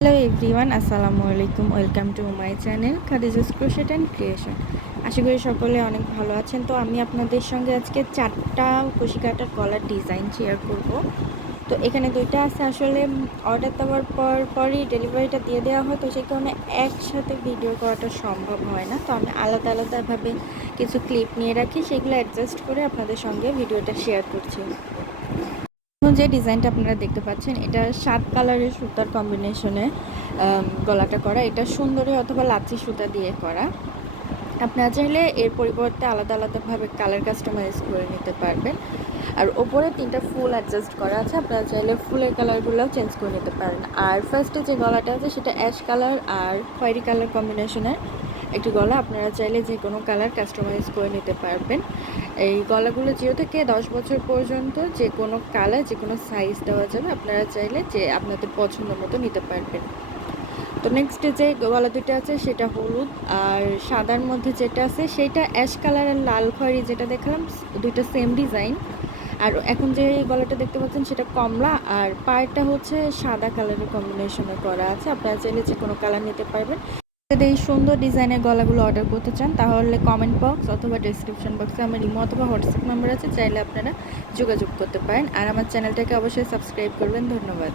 Hello everyone, আসসালামু আলাইকুম। Welcome to my channel Khadija's crochet and creation. আশা করি সকলে অনেক ভালো আছেন। তো আমি আপনাদের সঙ্গে আজকে 4টা কুশি কাটার গলার ডিজাইন শেয়ার করব। তো এখানে 2টা আছে, আসলে অর্ডার দেওয়ার পরই ডেলিভারিটা দিয়ে দেওয়া হয়, তো সেই কারণে একসাথে ভিডিও করাটা সম্ভব হয় না। তো আমি আলাদা আলাদাভাবে কিছু ক্লিপ নিয়ে রাখি, সেগুলো অ্যাডজাস্ট করে আপনাদের সঙ্গে ভিডিওটা শেয়ার করছি। যে ডিজাইনটা আপনারা দেখতে পাচ্ছেন, এটা 7 কালারের সুতার কম্বিনেশনে গলাটা করা। এটা সুন্দরী অথবা লাচ্ছি সুতা দিয়ে করা। আপনারা চাইলে এর পরিবর্তে আলাদা আলাদাভাবে কালার কাস্টমাইজ করে নিতে পারবেন। আর ওপরে 3টা ফুল অ্যাডজাস্ট করা আছে, আপনারা চাইলে ফুলের কালারগুলোও চেঞ্জ করে নিতে পারেন। আর ফার্স্টে যে গলাটা আছে সেটা অ্যাশ কালার আর খয়েরি কালার কম্বিনেশনের একটি গলা। আপনারা চাইলে যে কোনো কালার কাস্টমাইজ করে নিতে পারবেন। এই গলাগুলো 0 থেকে 10 বছর পর্যন্ত যে কোনো কালার, যে কোনো সাইজ দেওয়া যাবে। আপনারা চাইলে যে আপনাদের পছন্দ মতো নিতে পারবেন। তো নেক্সট যে গলা 2টা আছে সেটা হলুদ আর সাদার মধ্যে যেটা আছে সেটা অ্যাশ কালার আর লাল খয়েরি যেটা দেখলাম, 2টা সেম ডিজাইন। আর এখন যে গলাটা দেখতে পাচ্ছেন সেটা কমলা আর পায়েরটা হচ্ছে সাদা কালারের কম্বিনেশনে করা আছে। আপনারা চাইলে যে কোনো কালার নিতে পারবেন। যদি এই সুন্দর ডিজাইনের গলাগুলো অর্ডার করতে চান তাহলে কমেন্ট বক্স অথবা ডেসক্রিপশন বক্সে আমার ইমো অথবা হোয়াটসঅ্যাপ নাম্বার আছে, চাইলে আপনারা যোগাযোগ করতে পারেন। আর আমার চ্যানেলটাকে অবশ্যই সাবস্ক্রাইব করবেন। ধন্যবাদ।